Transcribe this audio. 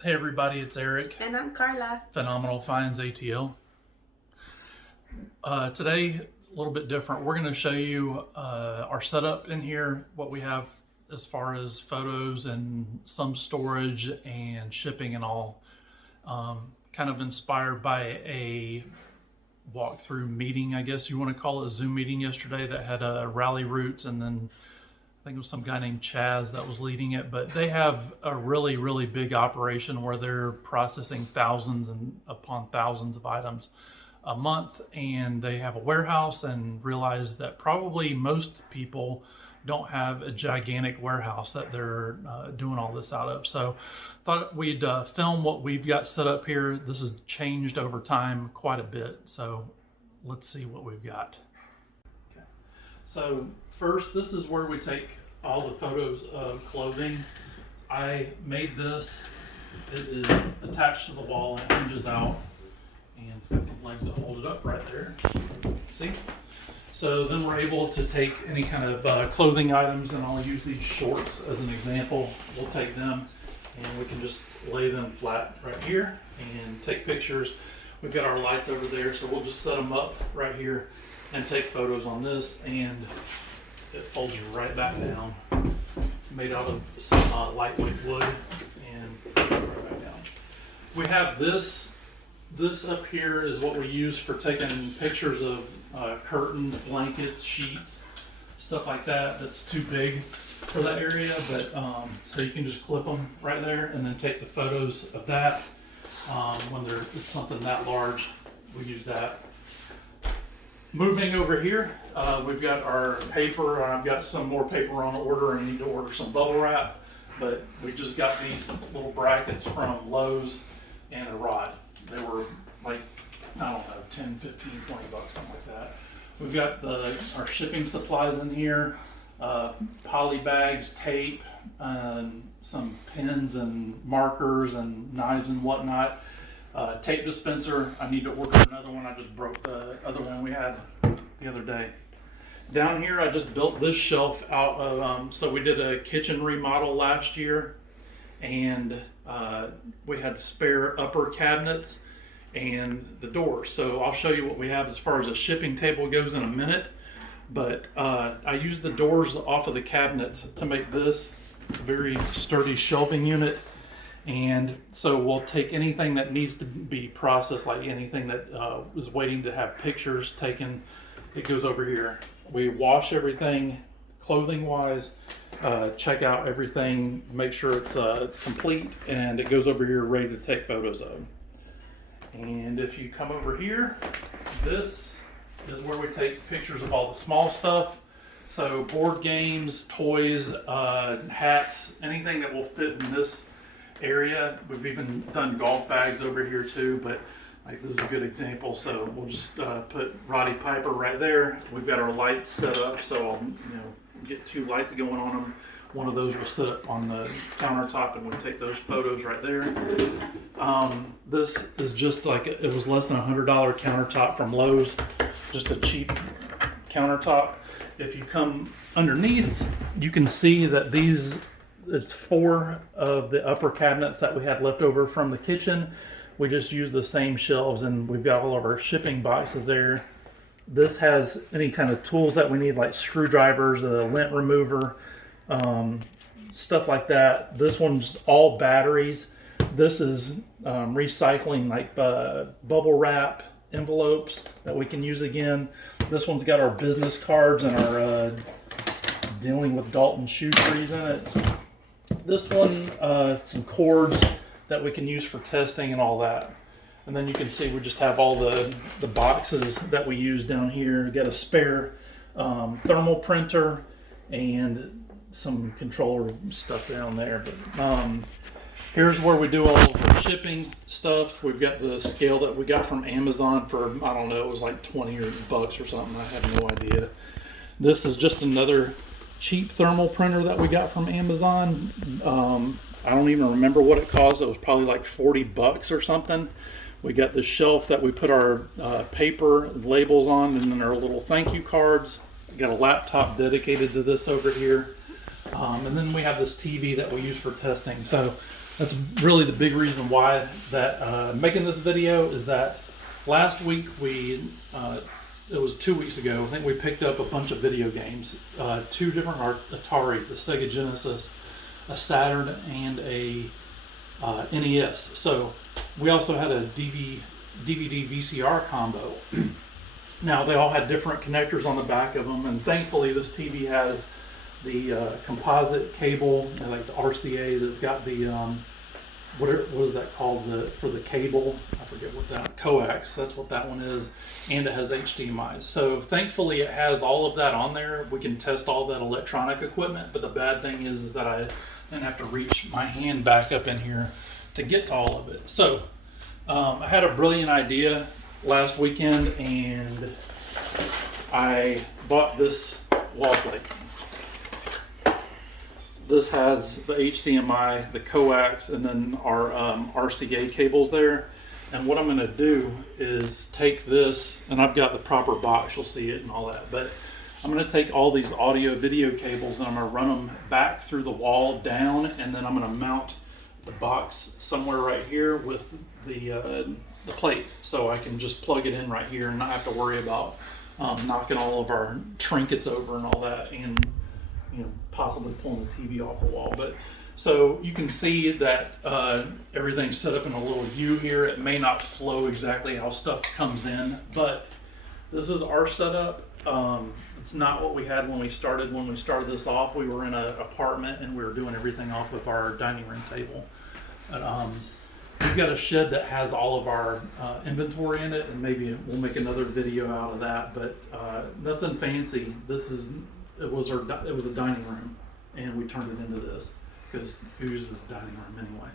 Hey everybody, it's Eric, And I'm Carla. Phenomenal Finds ATL. Today, a little bit different. We're going to show you our setup in here, what we have as far as photos and some storage and shipping and all. Kind of inspired by a walkthrough meeting, I guess you want to call it, a Zoom meeting yesterday that had rally routes, and then I think it was some guy named Chaz that was leading it. But they have a really, really big operation where they're processing thousands and upon thousands of items a month, and they have a warehouse, and realize that probably most people don't have a gigantic warehouse that they're doing all this out of. So thought we'd film what we've got set up here. This has changed over time quite a bit, so let's see what we've got. Okay. So first, this is where we take all the photos of clothing. I made this. It is attached to the wall and hinges out, and it's got some legs that hold it up right there. See? So then we're able to take any kind of clothing items, and I'll use these shorts as an example. We'll take them and we can just lay them flat right here and take pictures. We've got our lights over there, so we'll just set them up right here and take photos on this, and it folds right back down. Made out of some lightweight wood, and right back down. We have this up here is what we use for taking pictures of curtains, blankets, sheets, stuff like that. That's too big for that area, but so you can just clip them right there and then take the photos of that. When it's something that large, we use that. Moving over here, we've got our paper. I've got some more paper on order. I need to order some bubble wrap, but we just got these little brackets from Lowe's and a rod. They were like, I don't know, 10, 15, 20 bucks, something like that. We've got our shipping supplies in here, poly bags, tape, some pens and markers and knives and whatnot. Tape dispenser. I need to order another one. I just broke the other one we had the other day. Down here, I just built this shelf out of, so we did a kitchen remodel last year, and we had spare upper cabinets and the door. So I'll show you what we have as far as a shipping table goes in a minute, but I used the doors off of the cabinets to make this very sturdy shelving unit. And so we'll take anything that needs to be processed, like anything that is waiting to have pictures taken, it goes over here. We wash everything clothing wise, check out everything, make sure it's complete, and it goes over here ready to take photos of. And if you come over here, this is where we take pictures of all the small stuff. So board games, toys, hats, anything that will fit in this area. We've even done golf bags over here too, but like this is a good example. So we'll just put Roddy Piper right there. We've got our lights set up, so I'll get two lights going on them. One of those will sit up on the countertop, and we'll take those photos right there. This is just like, it was less than $100 countertop from Lowe's, just a cheap countertop. If you come underneath, you can see that it's 4 of the upper cabinets that we had left over from the kitchen. We just used the same shelves, and we've got all of our shipping boxes there. This has any kind of tools that we need, like screwdrivers, a lint remover, stuff like that. This one's all batteries. This is recycling, like bubble wrap envelopes that we can use again. This one's got our business cards and our dealing with Dalton shoe trees in it. This one, some cords that we can use for testing and all that. And then you can see we just have all the boxes that we use down here. We got a spare thermal printer and some controller stuff down there. But here's where we do all of our shipping stuff. We've got the scale that we got from Amazon for, I don't know, it was like 20 bucks or something. I have no idea. This is just another cheap thermal printer that we got from Amazon. I don't even remember what it cost. It was probably like 40 bucks or something. We got the shelf that we put our paper labels on, and then our little thank you cards. Got a laptop dedicated to this over here. And then we have this TV that we use for testing. So That's really the big reason why that making this video is that last week it was 2 weeks ago, I think we picked up a bunch of video games, 2 different Ataris, a Sega Genesis, a Saturn, and a NES. So we also had a DVD VCR combo. Now they all had different connectors on the back of them, and thankfully this TV has the composite cable, like the RCA's. It's got the what is that called, for the cable? I forget what that, coax, that's what that one is, and it has HDMI. So thankfully it has all of that on there. We can test all that electronic equipment, but the bad thing is that I then have to reach my hand back up in here to get to all of it. So I had a brilliant idea last weekend, and I bought this wall plate. This has the HDMI, the coax, and then our RCA cables there. And what I'm going to do is take this, and I've got the proper box, you'll see it and all that, but I'm going to take all these audio video cables and I'm going to run them back through the wall down, and then I'm going to mount the box somewhere right here with the plate, so I can just plug it in right here and not have to worry about knocking all of our trinkets over and all that, and possibly pulling the TV off the wall. But so you can see that everything's set up in a little U here. It may not flow exactly how stuff comes in, but this is our setup. It's not what we had when we started. When we started this off, we were in an apartment and we were doing everything off of our dining room table. But we've got a shed that has all of our inventory in it, and maybe we'll make another video out of that, but nothing fancy. It was a dining room, and we turned it into this because who uses the dining room anyway?